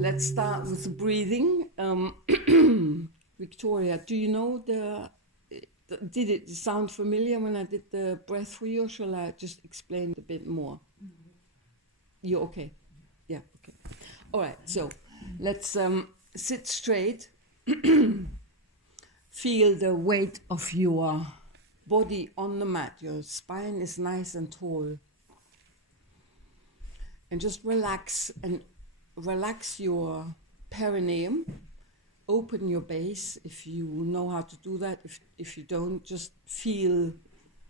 let's start with the breathing. Victoria, do you know did it sound familiar when I did the breath for you, or shall I just explain a bit more? You okay? Yeah, okay. All right, so let's sit straight. Feel the weight of your body on the mat. Your spine is nice and tall. And just relax your perineum. Open your base if you know how to do that. If you don't, just feel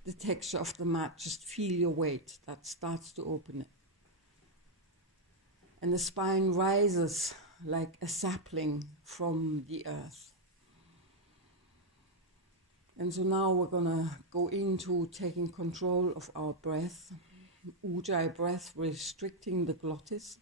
the texture of the mat. Just feel your weight. That starts to open it. And the spine rises like a sapling from the earth. And so now we're gonna go into taking control of our breath. Ujjayi breath, restricting the glottis.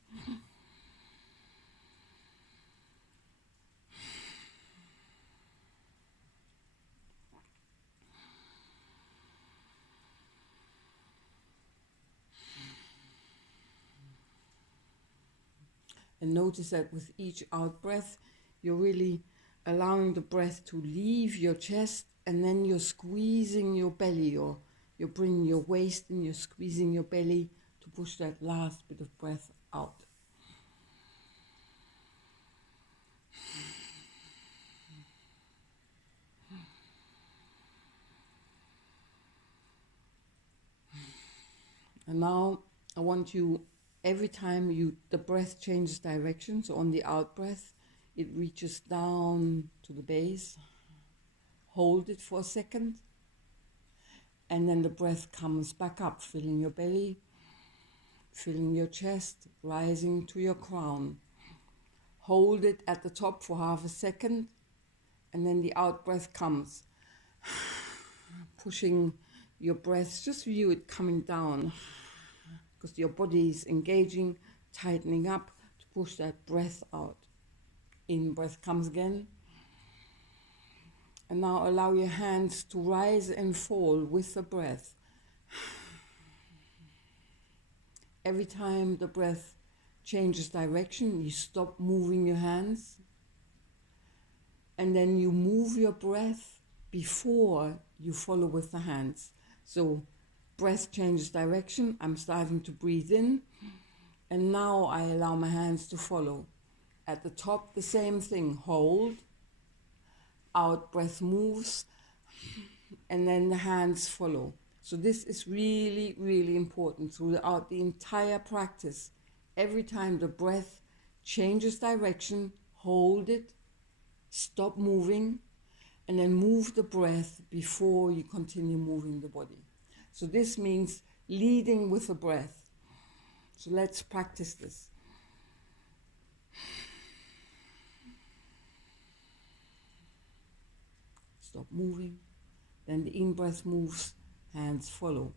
And notice that with each out breath, you're really allowing the breath to leave your chest, and then you're squeezing your belly, or you're bringing your waist and you're squeezing your belly to push that last bit of breath out. And now I want you, every time the breath changes direction, so on the out breath, it reaches down to the base. Hold it for a second. And then the breath comes back up, filling your belly, filling your chest, rising to your crown. Hold it at the top for half a second, and then the out breath comes. Pushing your breath, just view it coming down, because your body is engaging, tightening up to push that breath out. In breath comes again. And now allow your hands to rise and fall with the breath. Every time the breath changes direction, you stop moving your hands. And then you move your breath before you follow with the hands. So breath changes direction, I'm starting to breathe in. And now I allow my hands to follow. At the top, the same thing, hold. Out breath moves, and then the hands follow. So this is really, really important throughout the entire practice. Every time the breath changes direction, hold it, stop moving, and then move the breath before you continue moving the body. So this means leading with the breath. So let's practice this. Stop moving. Then the in-breath moves, hands follow.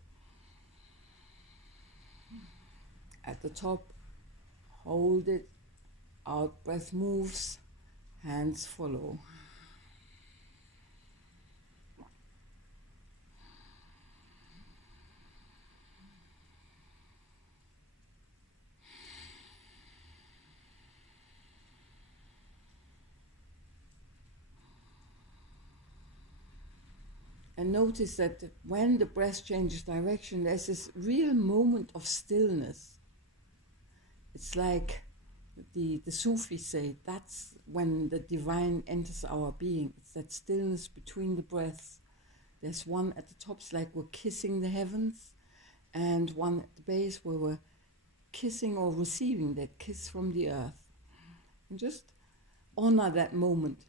At the top, hold it. Out-breath moves, hands follow. And notice that when the breath changes direction, there's this real moment of stillness. It's like the Sufis say, that's when the divine enters our being. It's that stillness between the breaths. There's one at the top, it's like we're kissing the heavens, and one at the base where we're kissing or receiving that kiss from the earth. And just honor that moment.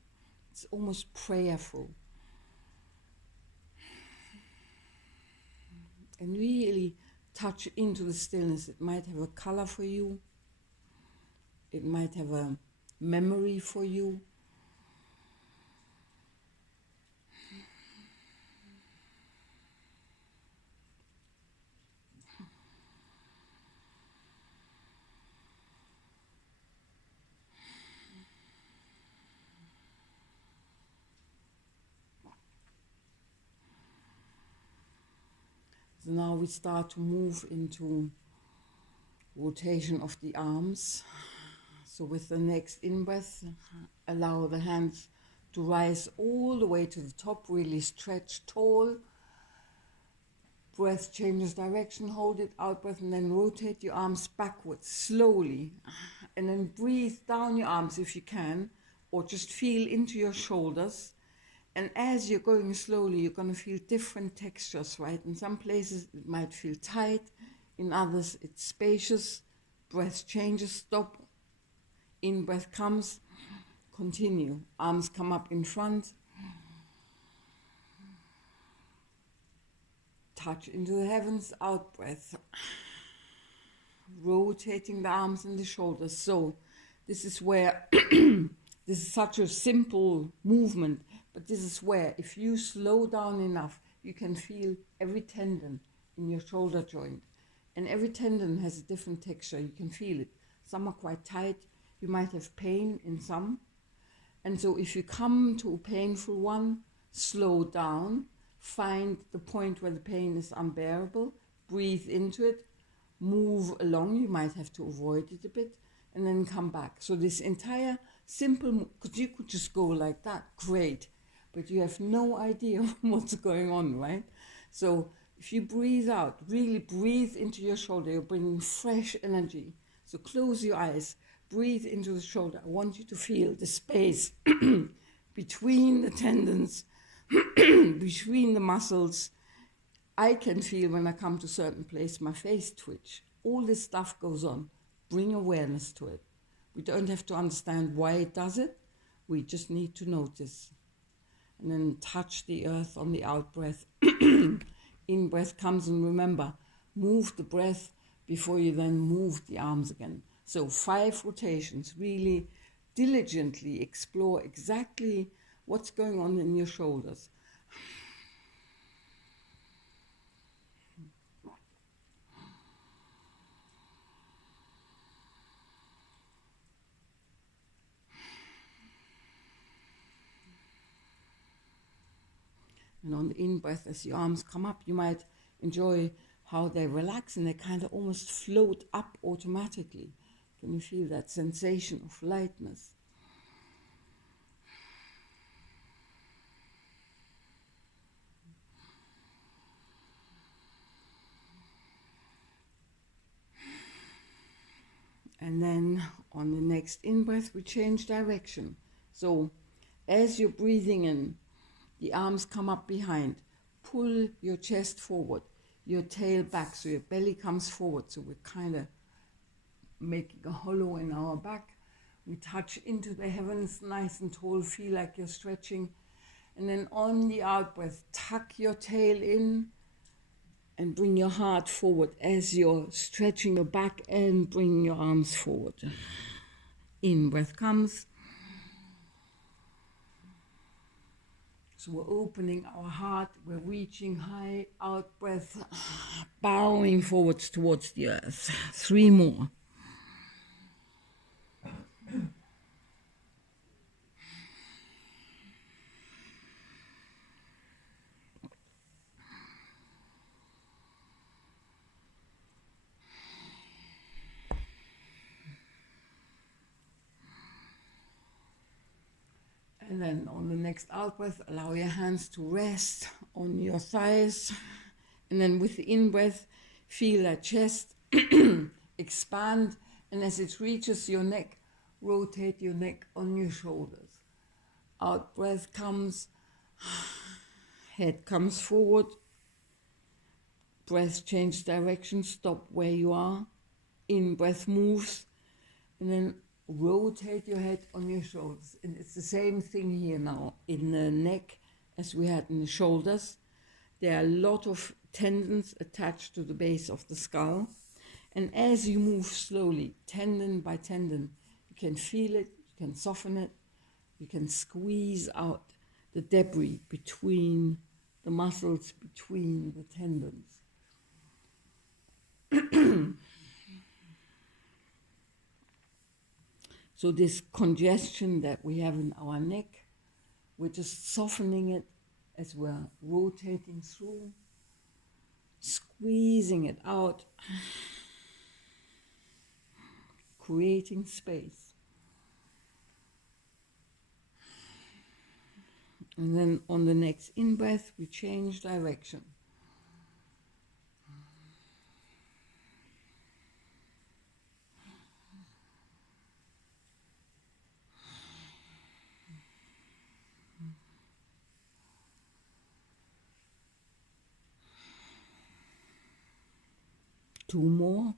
It's almost prayerful. And really touch into the stillness. It might have a color for you. It might have a memory for you. So now we start to move into rotation of the arms. So with the next in-breath, allow the hands to rise all the way to the top, really stretch tall. Breath changes direction, hold it, out breath, and then rotate your arms backwards slowly. And then breathe down your arms if you can, or just feel into your shoulders. And as you're going slowly, you're going to feel different textures, right? In some places it might feel tight, in others it's spacious. Breath changes, stop. In breath comes, continue. Arms come up in front. Touch into the heavens, out breath. Rotating the arms and the shoulders. So this is where, this is such a simple movement, but this is where if you slow down enough, you can feel every tendon in your shoulder joint. And every tendon has a different texture, you can feel it. Some are quite tight, you might have pain in some. And so if you come to a painful one, slow down. Find the point where the pain is unbearable, breathe into it, move along, you might have to avoid it a bit, and then come back. So this entire simple, because you could just go like that, great, but you have no idea what's going on, right? So if you breathe out, really breathe into your shoulder, you're bringing fresh energy. So close your eyes, breathe into the shoulder. I want you to feel the space between the tendons, between the muscles. I can feel when I come to a certain place, my face twitch. All this stuff goes on. Bring awareness to it. We don't have to understand why it does it. We just need to notice. And then touch the earth on the out breath. In breath comes, and remember, move the breath before you then move the arms again. So 5 rotations. Really diligently explore exactly what's going on in your shoulders. And on the in-breath, as your arms come up, you might enjoy how they relax and they kind of almost float up automatically. Can you feel that sensation of lightness? And then on the next in-breath, we change direction. So as you're breathing in, the arms come up behind. Pull your chest forward, your tail back, so your belly comes forward. So we're kind of making a hollow in our back. We touch into the heavens, nice and tall, feel like you're stretching. And then on the out breath, tuck your tail in and bring your heart forward as you're stretching your back and bringing your arms forward. In breath comes. So we're opening our heart, we're reaching high, out breath, bowing forwards towards the earth. 3 more. And then on the next out breath, allow your hands to rest on your thighs. And then with the in breath, feel that chest expand. And as it reaches your neck, rotate your neck on your shoulders. Out breath comes, head comes forward. Breath change direction, stop where you are. In breath moves. And then rotate your head on your shoulders. And it's the same thing here now in the neck as we had in the shoulders. There are a lot of tendons attached to the base of the skull. And as you move slowly, tendon by tendon, you can feel it, you can soften it, you can squeeze out the debris between the muscles, between the tendons. So this congestion that we have in our neck, we're just softening it as we're rotating through, squeezing it out, creating space. And then on the next in-breath, we change direction. Two more.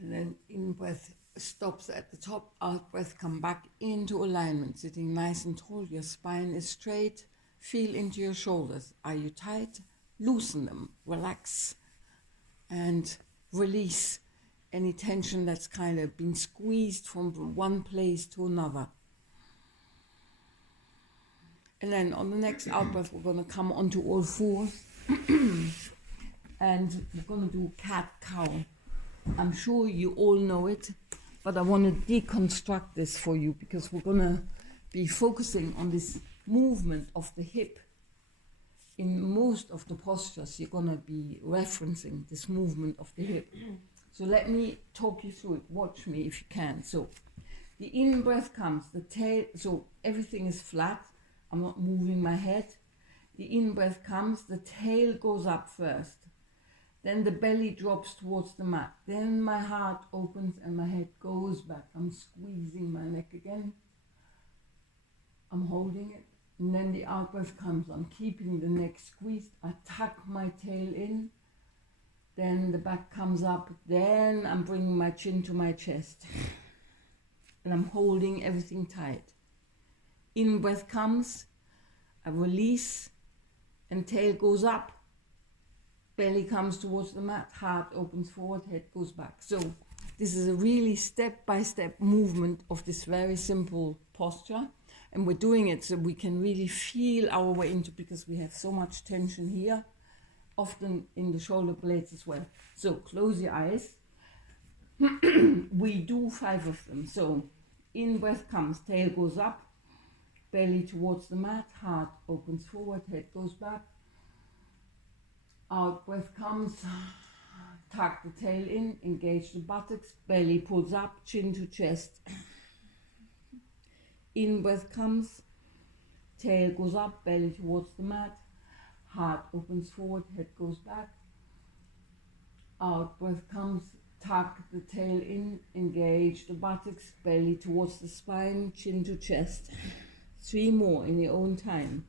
And then in-breath stops at the top, out-breath come back into alignment, sitting nice and tall, your spine is straight, feel into your shoulders. Are you tight? Loosen them, relax, and release any tension that's kind of been squeezed from one place to another. And then on the next out-breath, we're going to come onto all fours, and we're going to do cat-cow. I'm sure you all know it, but I want to deconstruct this for you because we're going to be focusing on this movement of the hip. In most of the postures, you're going to be referencing this movement of the hip. So let me talk you through it. Watch me if you can. So the in-breath comes, the tail, so everything is flat. I'm not moving my head. The in-breath comes, the tail goes up first. Then the belly drops towards the mat. Then my heart opens and my head goes back. I'm squeezing my neck again. I'm holding it. And then the out-breath comes. I'm keeping the neck squeezed. I tuck my tail in. Then the back comes up. Then I'm bringing my chin to my chest. And I'm holding everything tight. In-breath comes. I release. And tail goes up. Belly comes towards the mat, heart opens forward, head goes back. So this is a really step-by-step movement of this very simple posture. And we're doing it so we can really feel our way into, because we have so much tension here, often in the shoulder blades as well. So close your eyes. We do 5 of them. So in-breath comes, tail goes up, belly towards the mat, heart opens forward, head goes back. Out breath comes, tuck the tail in, engage the buttocks, belly pulls up, chin to chest. In breath comes, tail goes up, belly towards the mat, heart opens forward, head goes back. Out breath comes, tuck the tail in, engage the buttocks, belly towards the spine, chin to chest. 3 more in your own time.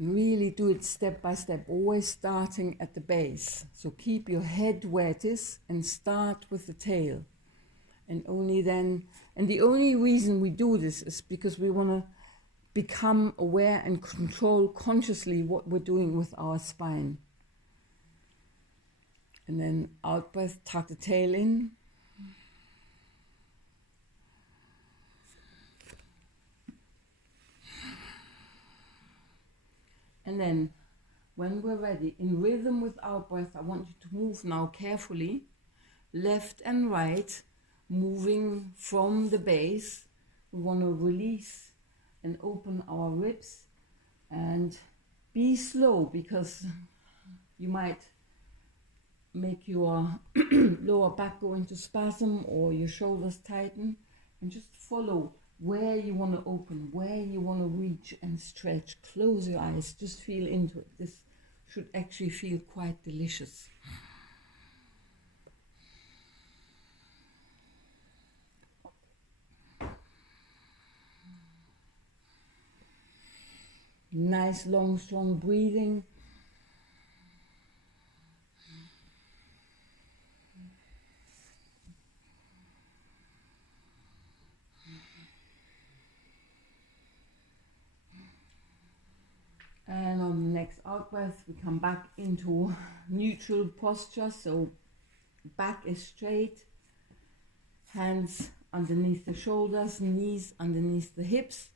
Really do it step by step, always starting at the base. So keep your head where it is and start with the tail. And only then, and the only reason we do this is because we want to become aware and control consciously what we're doing with our spine. And then out breath, tuck the tail in. And then, when we're ready, in rhythm with our breath, I want you to move now carefully, left and right, moving from the base. We want to release and open our ribs and be slow, because you might make your lower back go into spasm or your shoulders tighten, and just follow where you want to open, where you want to reach and stretch. Close your eyes, just feel into it. This should actually feel quite delicious. Nice, long, strong breathing. And on the next out breath, we come back into neutral posture. So back is straight, hands underneath the shoulders, knees underneath the hips.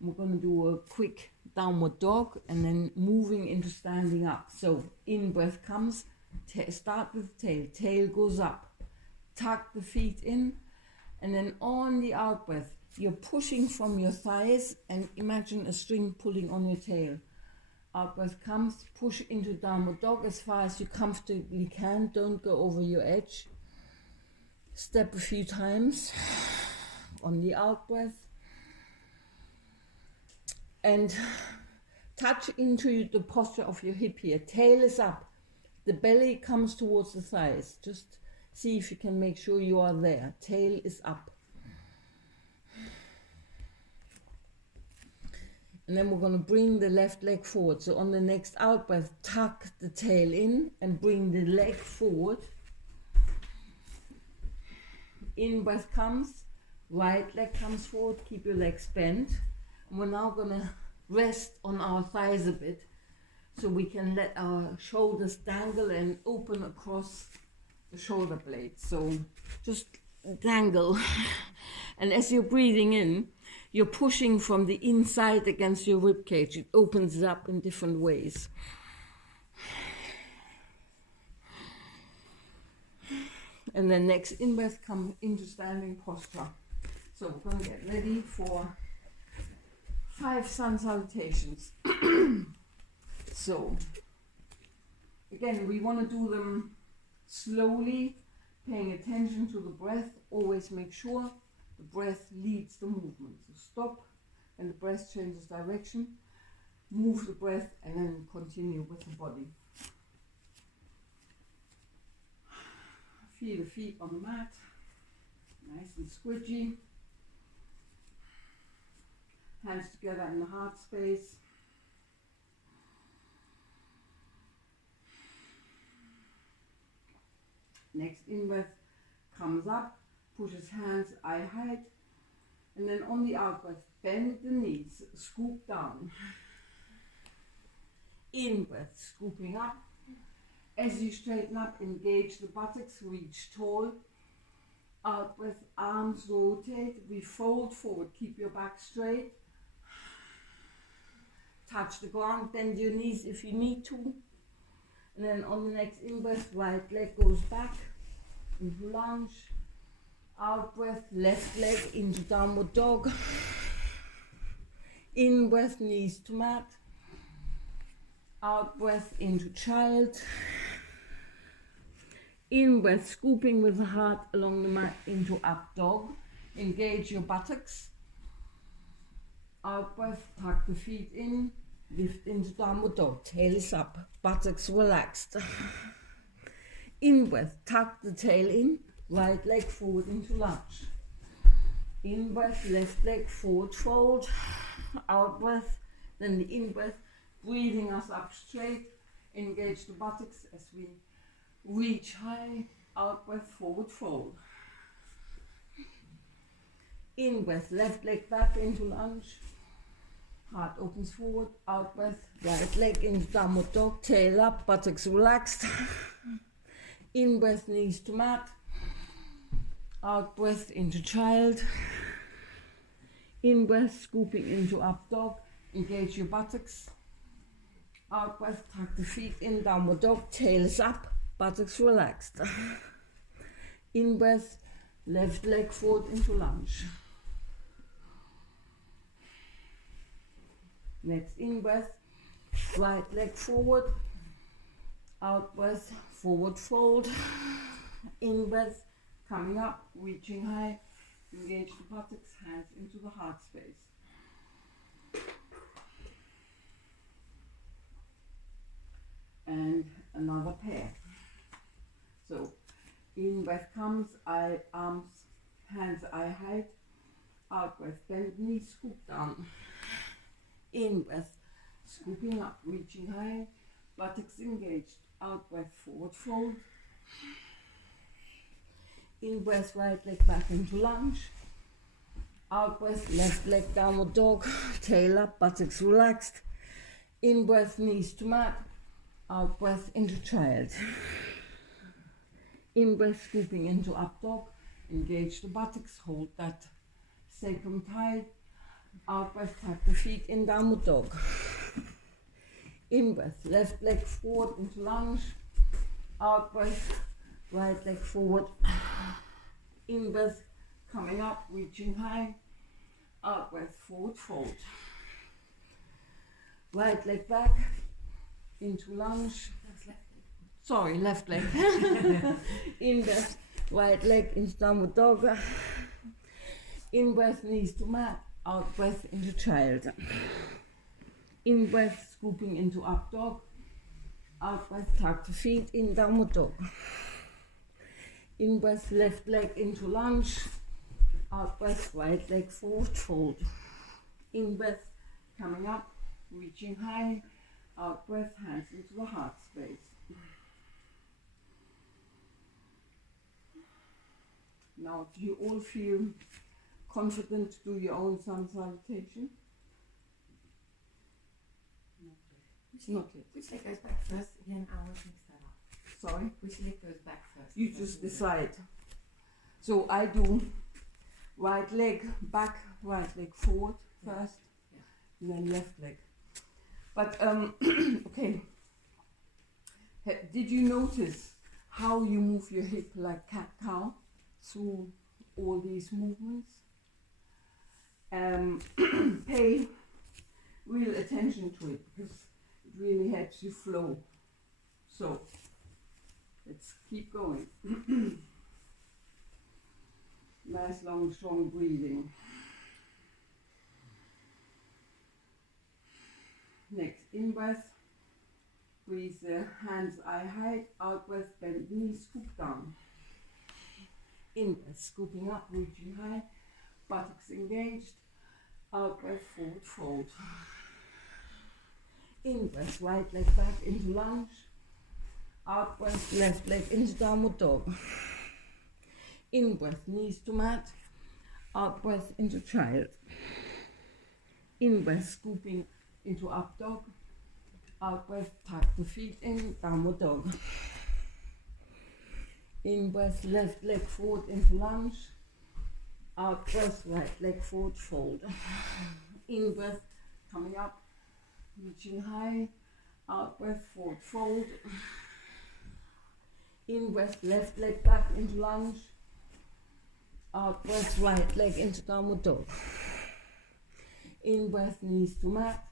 We're going to do a quick downward dog and then moving into standing up. So in breath comes, start with the tail goes up, tuck the feet in, and then on the out breath, you're pushing from your thighs, and imagine a string pulling on your tail. Out breath comes, push into downward dog as far as you comfortably can. Don't go over your edge. Step a few times on the out breath. And touch into the posture of your hip here. Tail is up. The belly comes towards the thighs. Just see if you can make sure you are there. Tail is up. And then we're going to bring the left leg forward. So on the next out breath, tuck the tail in and bring the leg forward. In breath comes, right leg comes forward, keep your legs bent. And we're now going to rest on our thighs a bit so we can let our shoulders dangle and open across the shoulder blades. So just dangle. And as you're breathing in, you're pushing from the inside against your rib cage. It opens it up in different ways. And then next in breath, come into standing posture. So we're going to get ready for 5 sun salutations. So again, we want to do them slowly, paying attention to the breath. Always make sure the breath leads the movement. So stop and the breath changes direction. Move the breath and then continue with the body. Feel the feet on the mat, nice and squidgy. Hands together in the heart space. Next in breath comes up, pushes hands eye height, and then on the out breath, bend the knees, scoop down. In breath, scooping up. As you straighten up, engage the buttocks, reach tall. Out breath, arms rotate, we fold forward, keep your back straight. Touch the ground, bend your knees if you need to. And then on the next in breath, right leg goes back into lunge. Out breath, left leg into downward dog. In breath, knees to mat. Out breath into child. In breath, scooping with the heart along the mat into up dog. Engage your buttocks. Out breath, tuck the feet in. Lift into downward dog. Tail is up. Buttocks relaxed. In breath, tuck the tail in. Right leg forward into lunge. In breath, left leg forward fold. Out breath, then the in breath, breathing us up straight. Engage the buttocks as we reach high. Out breath, forward fold. In breath, left leg back into lunge. Heart opens forward. Out breath, right leg into downward dog. Tail up, buttocks relaxed. In breath, knees to mat. Out breath into child. In breath, scooping into up dog. Engage your buttocks. Out breath, tuck the feet in, downward dog. Tail is up, buttocks relaxed. In breath, left leg forward into lunge. Next in breath, right leg forward. Out breath, forward fold. In breath, coming up, reaching high. Engage the buttocks, hands into the heart space. And another pair. So, in breath comes, arms, hands eye height. Out breath, bend knees, scoop down. In breath, scooping up, reaching high. Buttocks engaged. Out breath, forward fold. In breath, right leg back into lunge. Out breath, left leg downward dog. Tail up, buttocks relaxed. In breath, knees to mat. Out breath into child. In breath, scooping into up dog. Engage the buttocks, hold that sacrum tight. Out breath, tuck the feet in, downward dog. In breath, left leg forward into lunge. Out breath, right leg forward. In breath, coming up, reaching high. out breath, forward fold. Right leg back into lunge. Sorry, left leg. In breath, right leg into downward dog. In breath, knees to mat. Out breath into child. In breath, scooping into up dog. Out breath, tuck the feet in downward dog. In breath, left leg into lunge. Out breath, right leg forward fold. In breath, coming up, reaching high. Out breath, hands into the heart space. Now, do you all feel confident to do your own sun salutation? Not yet. Which leg goes back first? Again, I won't mix that up. Sorry? Which leg goes back first? You just decide. So I do right leg back, right leg forward first, and then left leg. But, okay. Did you notice how you move your hip like cat-cow through all these movements? Pay real attention to it because it really helps you flow. So, let's keep going. Nice, long, strong breathing. Next, in breath, breathe the hands eye height, out breath, bend knees, scoop down. In breath, scooping up, reaching high, buttocks engaged, out breath, forward fold. In breath, right leg back into lunge, out breath, left leg into downward dog. In breath, knees to mat, out breath into child. In breath, scooping into up dog, out breath, tuck the feet in, downward dog. In breath, left leg forward into lunge, out breath, right leg forward fold. In breath, coming up, reaching high, out breath, forward fold. In breath, left leg back into lunge, out breath, right leg into downward dog. In breath, knees to mat,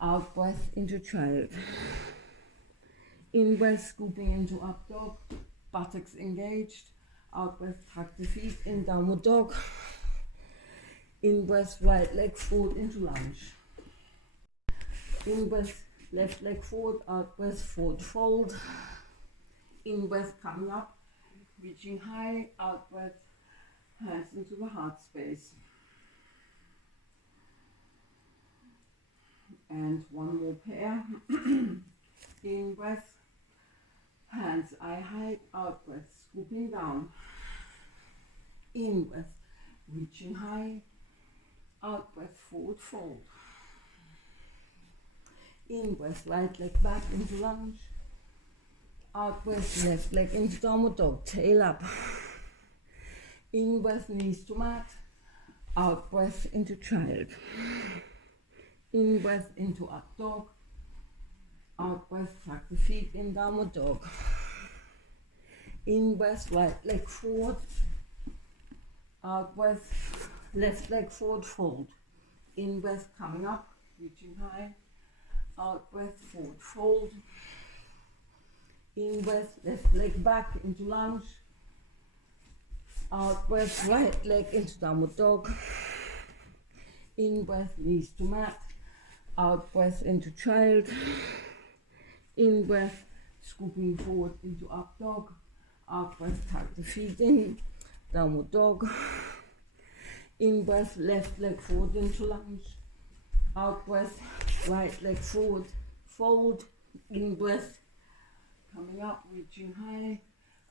out breath into child. In breath, scooping into up dog, buttocks engaged, out breath, tuck the feet in downward dog. In breath, right leg forward into lunge. In breath, left leg forward, out breath, forward fold. In breath, coming up, reaching high, out breath, hands into the heart space. And one more pair. In breath, hands eye height, out breath, scooping down. In breath, reaching high, out breath, forward fold. In breath, right leg back into lunge. Out breath, left leg into downward dog, tail up. In breath, knees to mat. Out breath into child. In breath into up dog. Out breath, tuck the feet in downward dog. In breath, right leg forward. Out breath, left leg forward fold. In breath, coming up, reaching high. Out breath, forward fold. In breath, left leg back into lunge. Out breath, right leg into downward dog. In breath, knees to mat. Out breath into child. In breath, scooping forward into up dog. Out breath, tuck the feet in, downward dog. In breath, left leg forward into lunge. Out breath, right leg forward, fold. In breath, coming up, reaching high.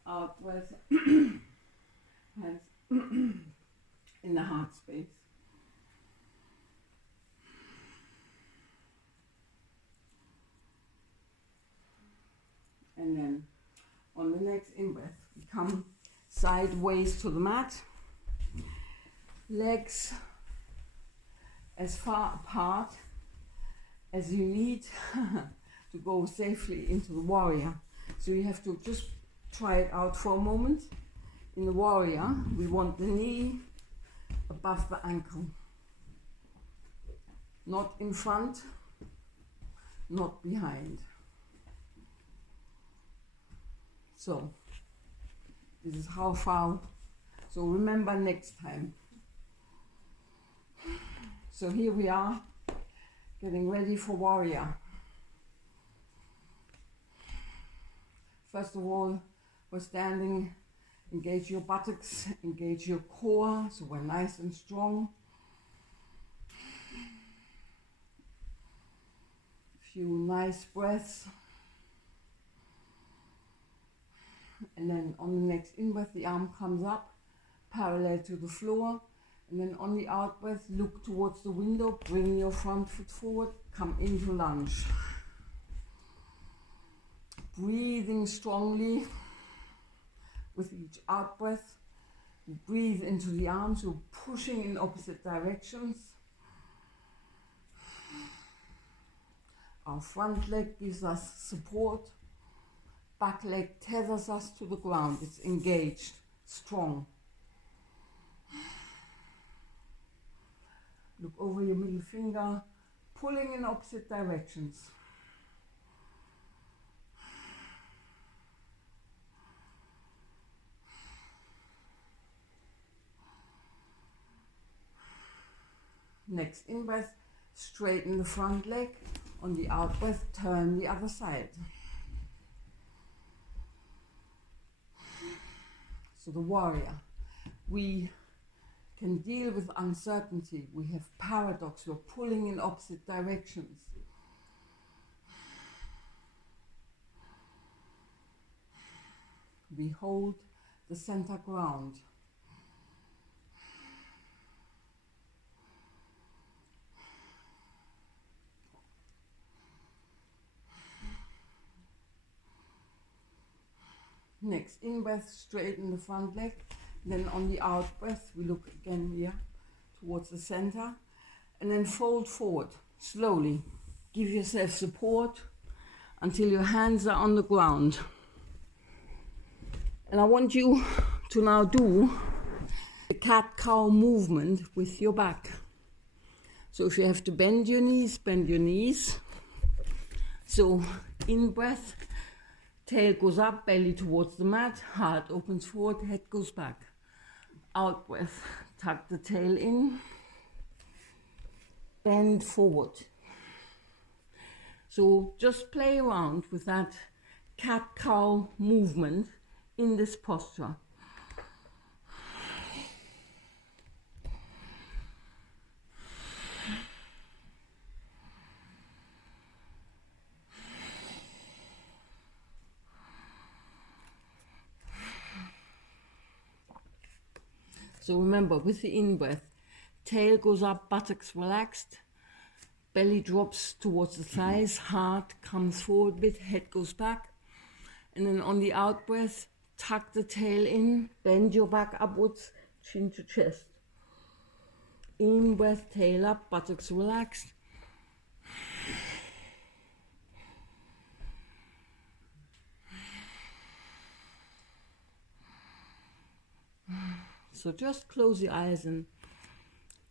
Out breath, hands in the heart space. And then on the next in-breath, we come sideways to the mat. Legs as far apart as you need to go safely into the warrior. So you have to just try it out for a moment. In the warrior, we want the knee above the ankle. Not in front, not behind. So, this is how far. So remember next time. So here we are, getting ready for warrior. First of all, we're standing, engage your buttocks, engage your core, so we're nice and strong. Few nice breaths. And then on the next in-breath, the arm comes up, parallel to the floor. And then on the out-breath, look towards the window, bring your front foot forward, come into lunge. Breathing strongly with each out-breath. Breathe into the arms, you're pushing in opposite directions. Our front leg gives us support. Back leg tethers us to the ground. It's engaged, strong. Look over your middle finger, pulling in opposite directions. Next in-breath, straighten the front leg. On the out-breath, turn the other side. So the warrior. We can deal with uncertainty. We have paradox. We're pulling in opposite directions. We hold the center ground. Next in-breath, straighten the front leg. Then on the out-breath, we look again here towards the center. And then fold forward, slowly. Give yourself support until your hands are on the ground. And I want you to now do the cat-cow movement with your back. So if you have to bend your knees, bend your knees. So in-breath. Tail goes up, belly towards the mat, heart opens forward, head goes back. Out breath, tuck the tail in, bend forward. So just play around with that cat-cow movement in this posture. So remember, with the in-breath, tail goes up, buttocks relaxed, belly drops towards the thighs, heart comes forward a bit, head goes back. And then on the out-breath, tuck the tail in, bend your back upwards, chin to chest. In-breath, tail up, buttocks relaxed. So just close your eyes and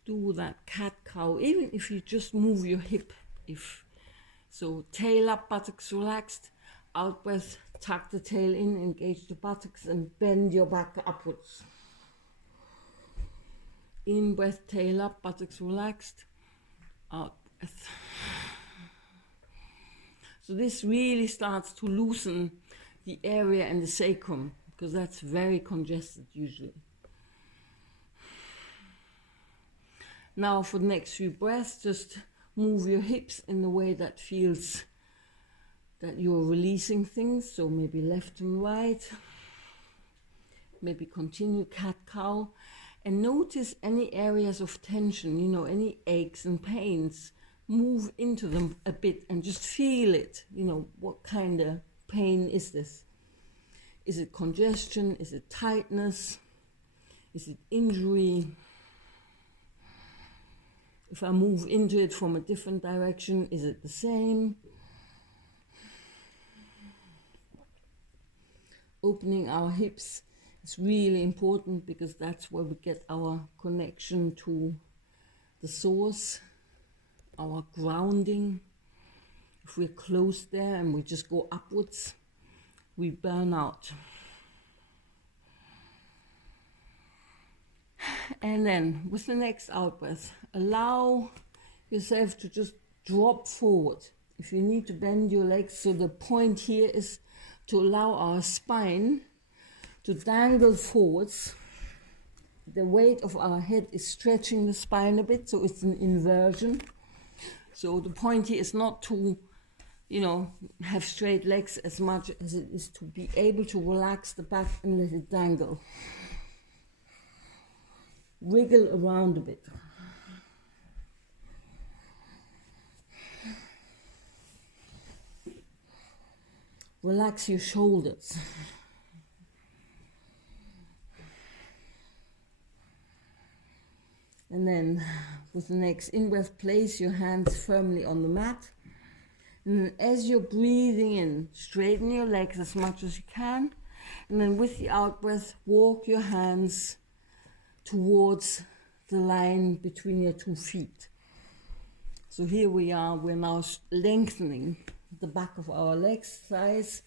do that cat-cow, even if you just move your hip. So tail up, buttocks relaxed, out breath, tuck the tail in, engage the buttocks and bend your back upwards. In breath, tail up, buttocks relaxed, out breath. So this really starts to loosen the area and the sacrum, because that's very congested usually. Now for the next few breaths, just move your hips in the way that feels that you're releasing things. So maybe left and right. Maybe continue cat-cow. And notice any areas of tension, any aches and pains. Move into them a bit and just feel it. What kind of pain is this? Is it congestion? Is it tightness? Is it injury? If I move into it from a different direction, is it the same? Opening our hips is really important because that's where we get our connection to the source. our grounding. If we're closed there and we just go upwards, we burn out. And then with the next out breath, allow yourself to just drop forward. If you need to bend your legs, so the point here is to allow our spine to dangle forwards. The weight of our head is stretching the spine a bit, so it's an inversion. So the point here is not to, have straight legs as much as it is to be able to relax the back and let it dangle. Wiggle around a bit. Relax your shoulders. And then with the next in-breath, place your hands firmly on the mat. And then as you're breathing in, straighten your legs as much as you can. And then with the out-breath, walk your hands towards the line between your 2 feet. So here we are, we're now lengthening the back of our legs, thighs.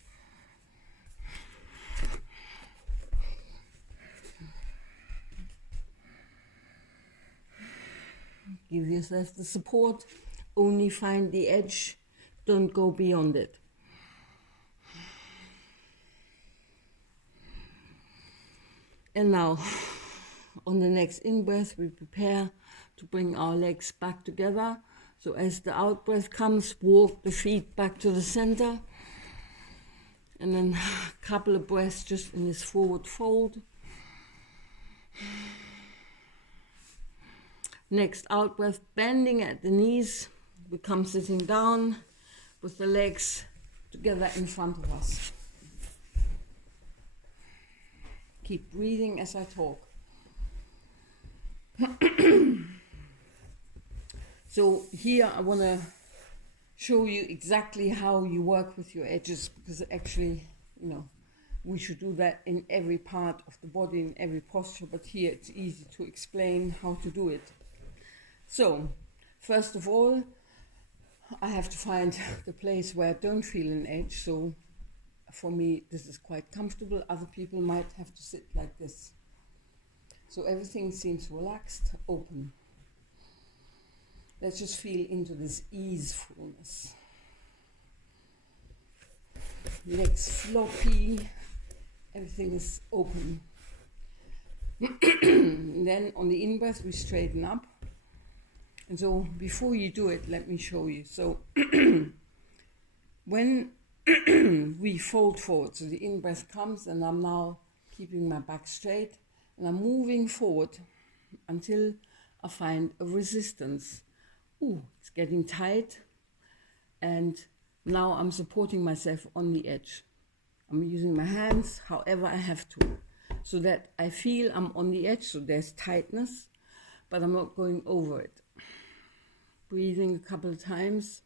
Give yourself the support, only find the edge, don't go beyond it. And now, on the next in-breath, we prepare to bring our legs back together. So as the out-breath comes, walk the feet back to the center. And then a couple of breaths just in this forward fold. Next out breath, bending at the knees, we come sitting down with the legs together in front of us. Keep breathing as I talk. So here I want to show you exactly how you work with your edges, because actually, we should do that in every part of the body, in every posture, but here it's easy to explain how to do it. So, first of all, I have to find the place where I don't feel an edge. So, for me, this is quite comfortable. Other people might have to sit like this. So everything seems relaxed, open. Let's just feel into this easefulness. Legs floppy, everything is open. Then on the in-breath, we straighten up. And so before you do it, let me show you. So when we fold forward, so the in-breath comes and I'm now keeping my back straight and I'm moving forward until I find a resistance. Ooh, it's getting tight. And now I'm supporting myself on the edge. I'm using my hands however I have to, so that I feel I'm on the edge, so there's tightness, but I'm not going over it. Breathing a couple of times.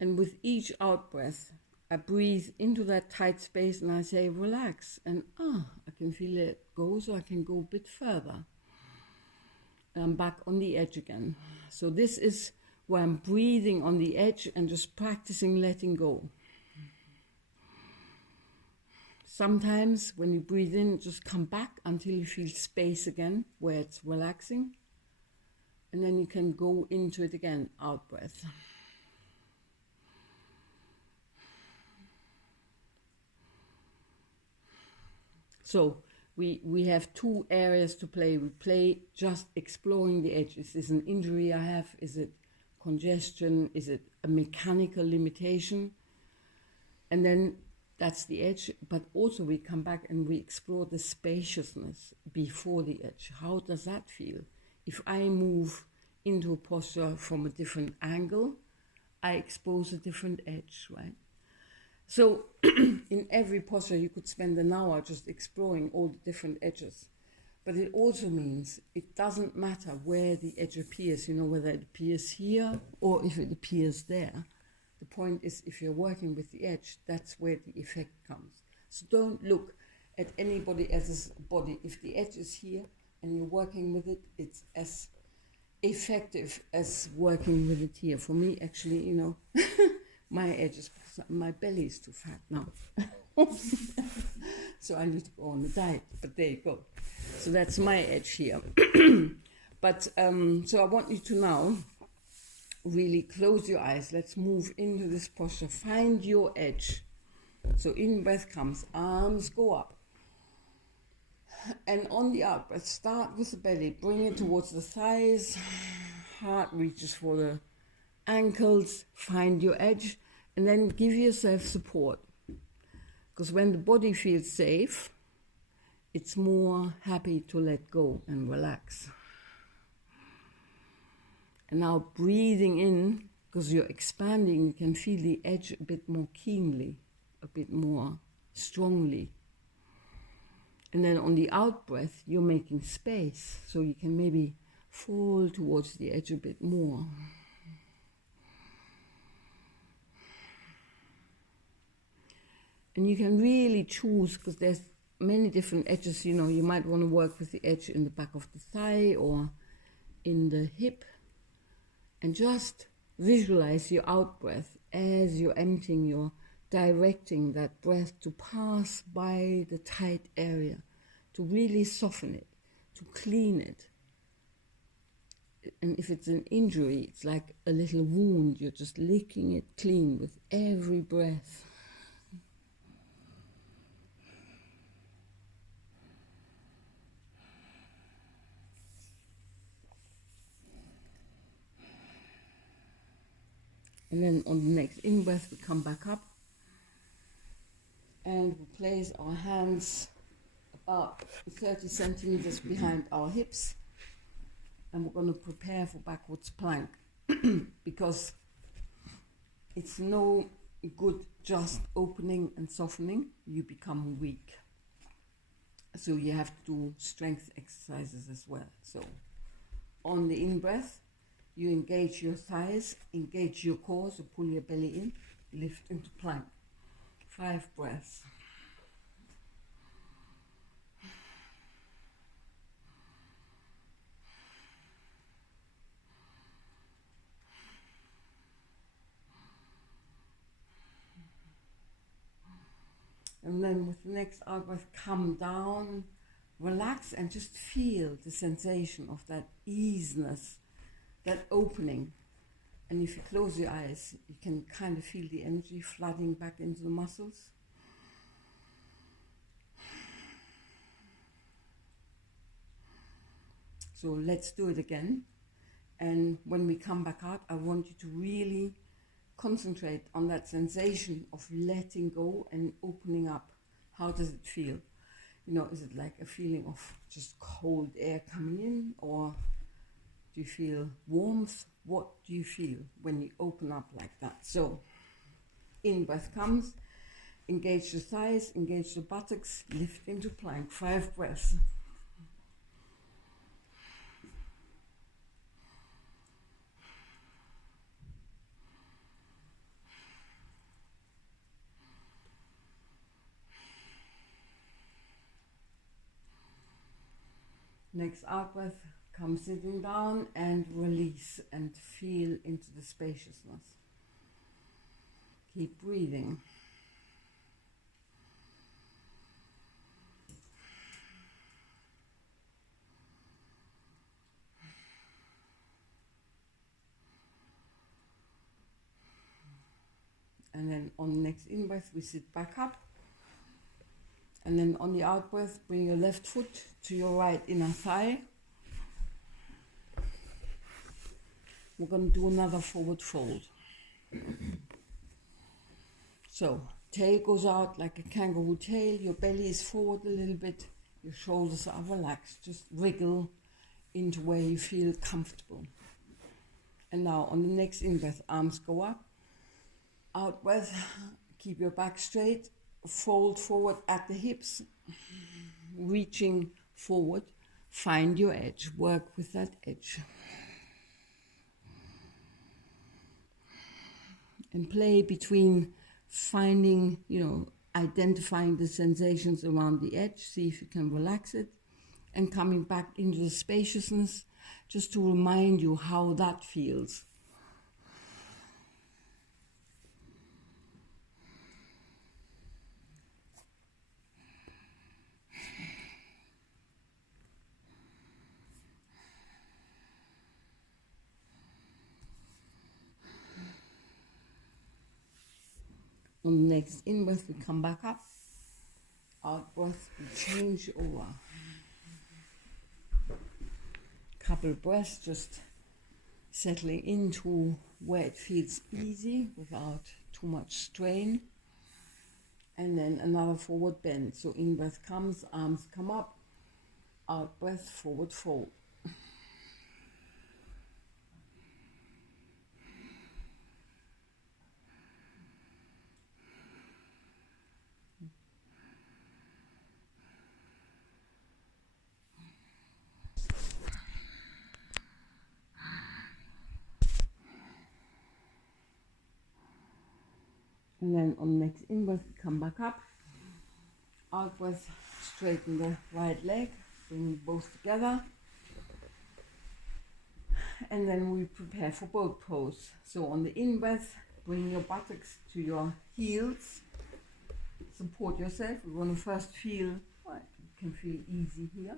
And with each out breath, I breathe into that tight space and I say, relax. And I can feel it go, so I can go a bit further. And I'm back on the edge again. So this is where I'm breathing on the edge and just practicing letting go. Sometimes when you breathe in, just come back until you feel space again, where it's relaxing. And then you can go into it again, out breath. So we have 2 areas to play. We play just exploring the edge. Is this an injury I have? Is it congestion? Is it a mechanical limitation? And then that's the edge, but also we come back and we explore the spaciousness before the edge. How does that feel? If I move into a posture from a different angle, I expose a different edge, right? So in every posture you could spend an hour just exploring all the different edges. But it also means it doesn't matter where the edge appears, whether it appears here or if it appears there. The point is, if you're working with the edge, that's where the effect comes. So don't look at anybody else's body. If the edge is here, and you're working with it, it's as effective as working with it here. For me, actually, you know, my edges, my belly is too fat now. So I need to go on a diet, but there you go. So that's my edge here. But so I want you to now really close your eyes. Let's move into this posture. Find your edge. So in breath comes, arms go up. And on the out breath, start with the belly, bring it towards the thighs, heart reaches for the ankles, find your edge, and then give yourself support. Because when the body feels safe, it's more happy to let go and relax. And now breathing in, because you're expanding, you can feel the edge a bit more keenly, a bit more strongly. And then on the out breath, you're making space, so you can maybe fall towards the edge a bit more. And you can really choose, because there's many different edges, you know, you might want to work with the edge in the back of the thigh or in the hip. And just visualize your out breath as you're emptying, you're directing that breath to pass by the tight area, to really soften it, to clean it. And if it's an injury, it's like a little wound, you're just licking it clean with every breath. And then on the next in-breath, we come back up and we place our hands about 30 centimeters behind our hips, and we're going to prepare for backwards plank because it's no good just opening and softening, you become weak. So you have to do strength exercises as well. So on the in-breath, you engage your thighs, engage your core, so pull your belly in, lift into plank. 5 breaths. And then with the next out breath, come down, relax, and just feel the sensation of that easiness, that opening. And if you close your eyes, you can kind of feel the energy flooding back into the muscles. So let's do it again. And when we come back out, I want you to really concentrate on that sensation of letting go and opening up. How does it feel? You know, is it like a feeling of just cold air coming in, or do you feel warmth? What do you feel when you open up like that? So, in-breath comes, engage the thighs, engage the buttocks, lift into plank, 5 breaths. Next out breath, come sitting down and release and feel into the spaciousness. Keep breathing. And then on the next in-breath, we sit back up. And then on the out breath, bring your left foot to your right inner thigh. We're going to do another forward fold. So, tail goes out like a kangaroo tail, your belly is forward a little bit, your shoulders are relaxed, just wriggle into where you feel comfortable. And now on the next in-breath, arms go up. Out breath, keep your back straight, fold forward at the hips, reaching forward, find your edge, work with that edge. And play between finding, identifying the sensations around the edge, see if you can relax it, and coming back into the spaciousness, just to remind you how that feels. On the next in-breath, we come back up. Out-breath, we change over. Couple of breaths, just settling into where it feels easy without too much strain. And then another forward bend. So in-breath comes, arms come up. Out-breath, forward fold. And then on the next in-breath, we come back up. Out-breath, straighten the right leg, bring both together. And then we prepare for boat pose. So on the in-breath, bring your buttocks to your heels. Support yourself. We want to first feel, well, you can feel easy here.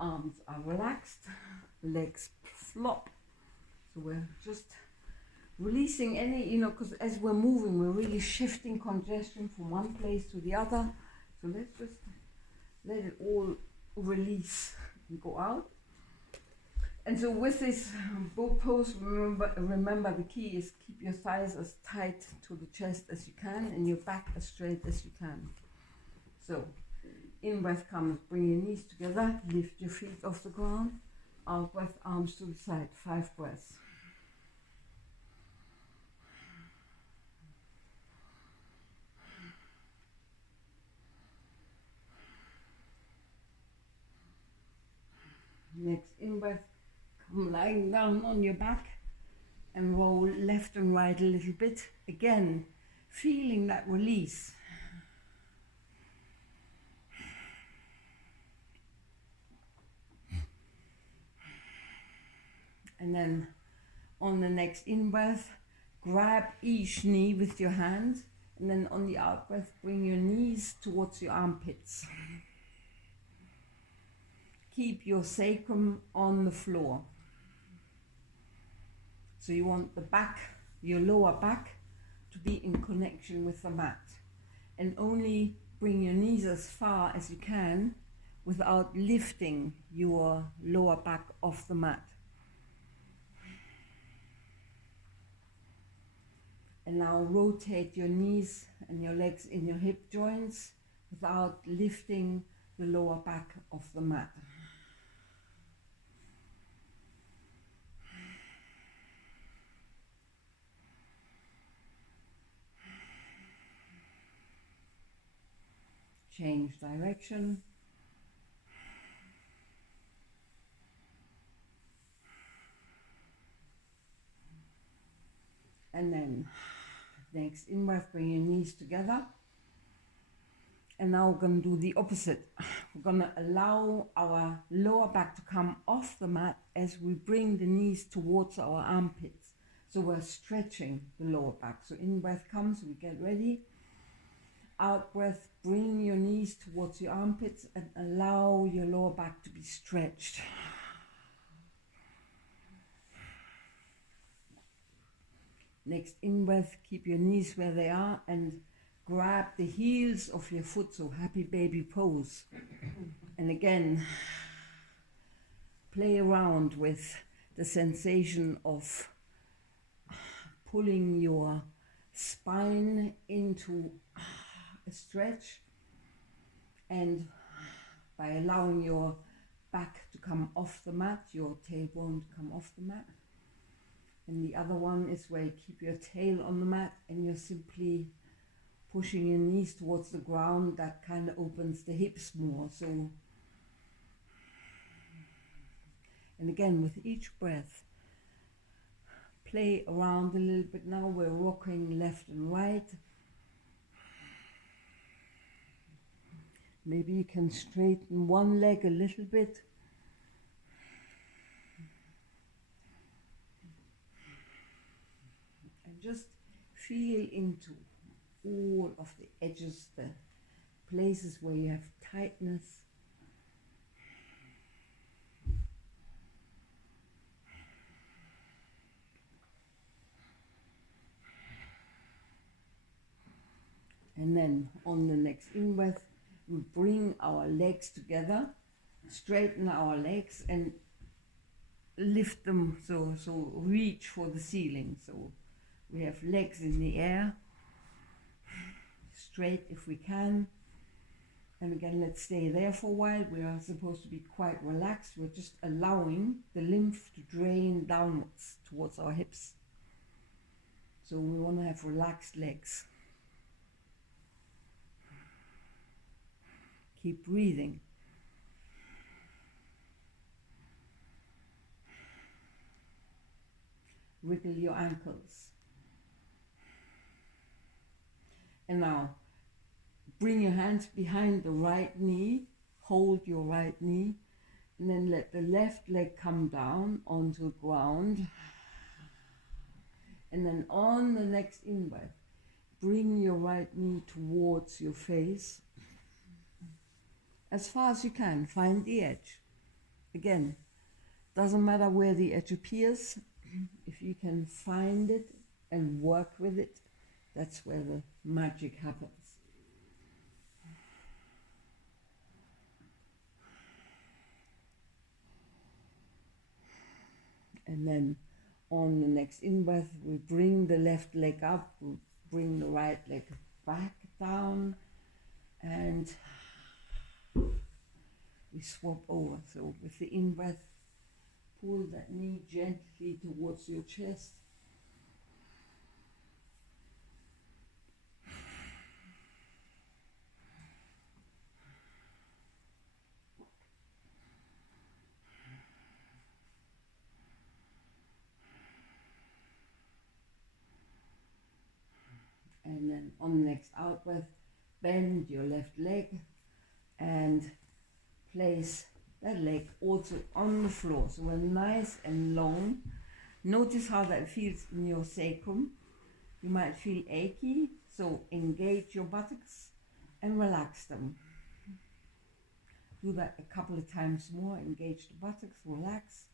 Arms are relaxed, legs flop. So we're just releasing any, because as we're moving, we're really shifting congestion from one place to the other. So let's just let it all release and go out. And so with this boat pose, remember the key is keep your thighs as tight to the chest as you can and your back as straight as you can. So in breath comes, bring your knees together, lift your feet off the ground. Out breath, arms to the side, 5 breaths. Next in breath, come lying down on your back and roll left and right a little bit. Again, feeling that release. And then on the next in breath, grab each knee with your hand, and then on the out breath, bring your knees towards your armpits. Keep your sacrum on the floor. So you want the back, your lower back, to be in connection with the mat. And only bring your knees as far as you can without lifting your lower back off the mat. And now rotate your knees and your legs in your hip joints without lifting the lower back off the mat. Change direction. And then next in breath, bring your knees together. And now we're going to do the opposite. We're going to allow our lower back to come off the mat as we bring the knees towards our armpits. So we're stretching the lower back. So in breath comes, we get ready. Out breath, bring your knees towards your armpits and allow your lower back to be stretched. Next in breath, keep your knees where they are and grab the heels of your foot, so happy baby pose. And again, play around with the sensation of pulling your spine into a stretch, and by allowing your back to come off the mat, your tailbone to come off the mat. And the other one is where you keep your tail on the mat and you're simply pushing your knees towards the ground. That kind of opens the hips more. So, and again, with each breath, play around a little bit. Now we're rocking left and right. Maybe you can straighten one leg a little bit. And just feel into all of the edges, the places where you have tightness. And then on the next in-breath, we bring our legs together, straighten our legs and lift them, so reach for the ceiling. So we have legs in the air, straight if we can. And again, let's stay there for a while. We are supposed to be quite relaxed. We're just allowing the lymph to drain downwards towards our hips. So we want to have relaxed legs. Keep breathing. Wiggle your ankles. And now, bring your hands behind the right knee, hold your right knee, and then let the left leg come down onto the ground. And then on the next in-breath, bring your right knee towards your face. As far as you can, find the edge. Again, doesn't matter where the edge appears, if you can find it and work with it, that's where the magic happens. And then on the next in-breath, we bring the left leg up, we bring the right leg back down, and we swap over. So with the in-breath, pull that knee gently towards your chest. And then on the next out breath, bend your left leg and place that leg also on the floor. So we're nice and long. Notice how that feels in your sacrum. You might feel achy, so engage your buttocks and relax them. Do that a couple of times more. Engage the buttocks, relax.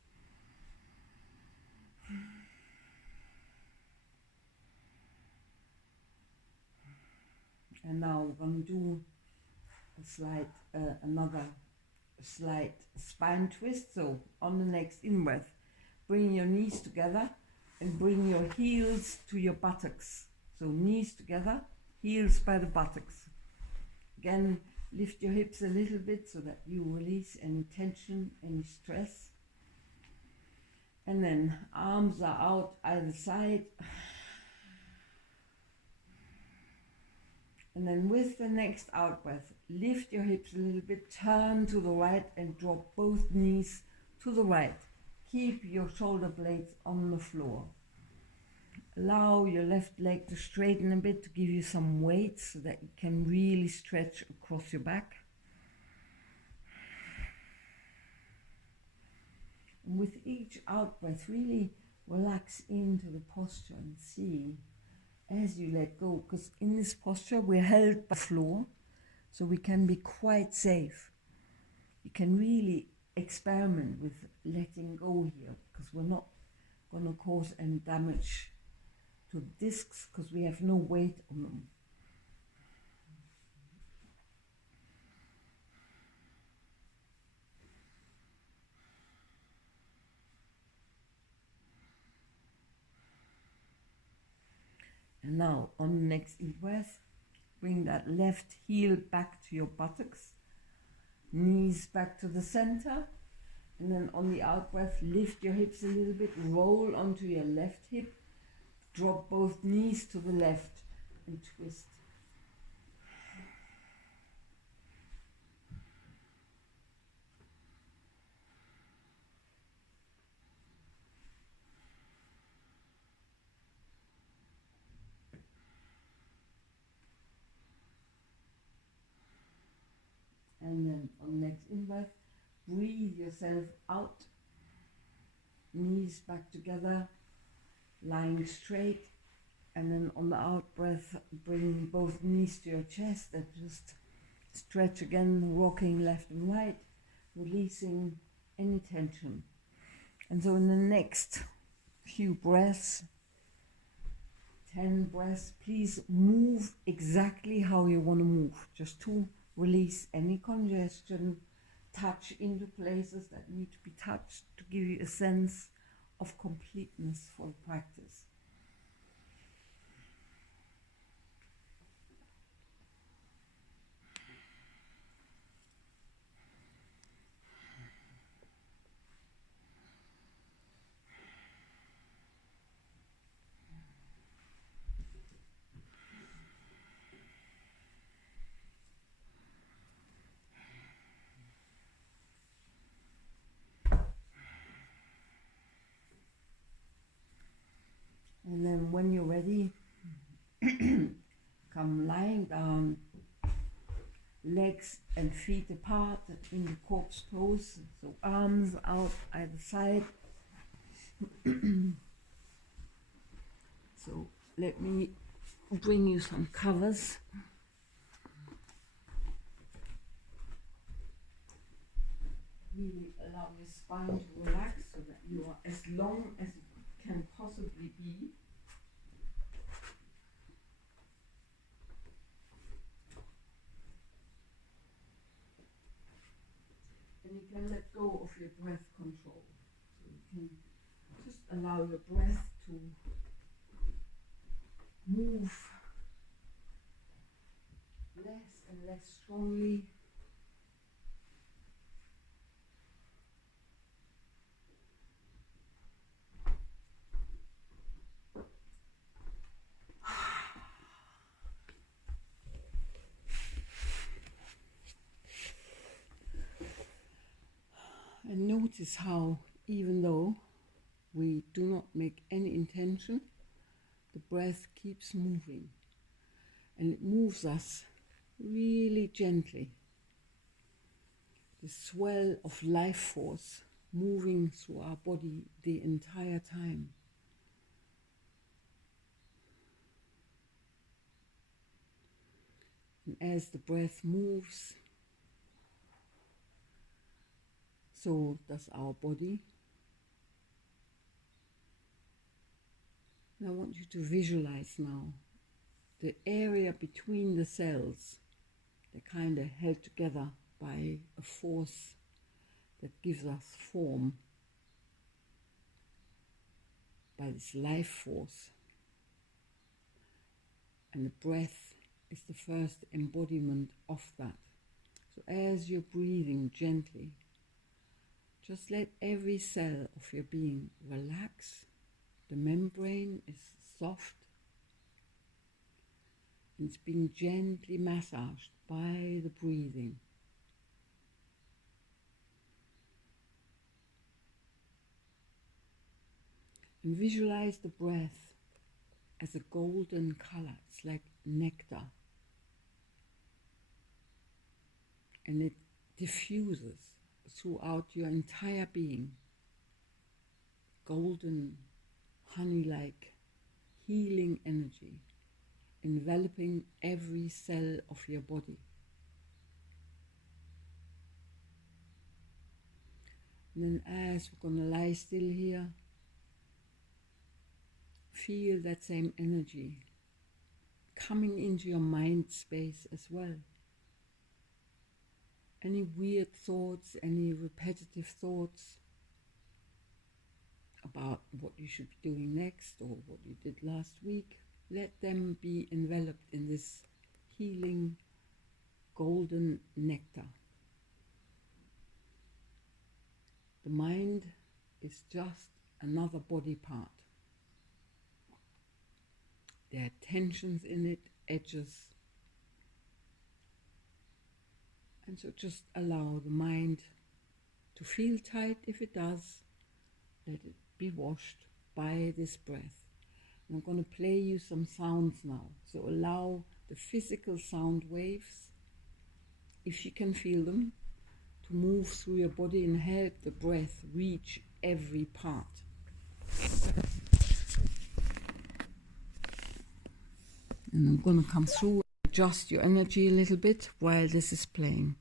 And now we're going to do another slight spine twist. So on the next in-breath, bring your knees together and bring your heels to your buttocks. So knees together, heels by the buttocks. Again, lift your hips a little bit so that you release any tension, any stress. And then arms are out either side. And then with the next out breath, lift your hips a little bit, turn to the right and drop both knees to the right. Keep your shoulder blades on the floor. Allow your left leg to straighten a bit to give you some weight so that you can really stretch across your back. And with each out breath, really relax into the posture and see as you let go, because in this posture we're held by the floor, so we can be quite safe. You can really experiment with letting go here, because we're not going to cause any damage to the discs because we have no weight on them. And now on the next in-breath, bring that left heel back to your buttocks, knees back to the center, and then on the out-breath, lift your hips a little bit, roll onto your left hip, drop both knees to the left and twist. next in-breath, breathe yourself out, knees back together, lying straight, and then on the out-breath, bring both knees to your chest and just stretch again, rocking left and right, releasing any tension. And so in the next few breaths, 10 breaths, please move exactly how you want to move, just to release any congestion, touch into places that need to be touched to give you a sense of completeness for the practice. And then when you're ready, come lying down, legs and feet apart in the corpse pose, so arms out either side. So let me bring you some covers. Really allow your spine to relax so that you are as long as it can possibly be. And you can let go of your breath control. So you can just allow your breath to move less and less strongly. And notice how, even though we do not make any intention, the breath keeps moving. And it moves us really gently. The swell of life force moving through our body the entire time. And as the breath moves, so does our body. And I want you to visualize now the area between the cells. They're kind of held together by a force that gives us form, by this life force. And the breath is the first embodiment of that. So as you're breathing gently, just let every cell of your being relax. The membrane is soft. And it's being gently massaged by the breathing. And visualize the breath as a golden color. It's like nectar. And it diffuses throughout your entire being. Golden, honey-like, healing energy, enveloping every cell of your body. And then as we're going to lie still here, feel that same energy coming into your mind space as well. Any weird thoughts, any repetitive thoughts about what you should be doing next or what you did last week, let them be enveloped in this healing golden nectar. The mind is just another body part. There are tensions in it, edges. And so just allow the mind to feel tight. If it does, let it be washed by this breath. And I'm going to play you some sounds now. So allow the physical sound waves, if you can feel them, to move through your body and help the breath reach every part. And I'm going to come through, adjust your energy a little bit while this is playing.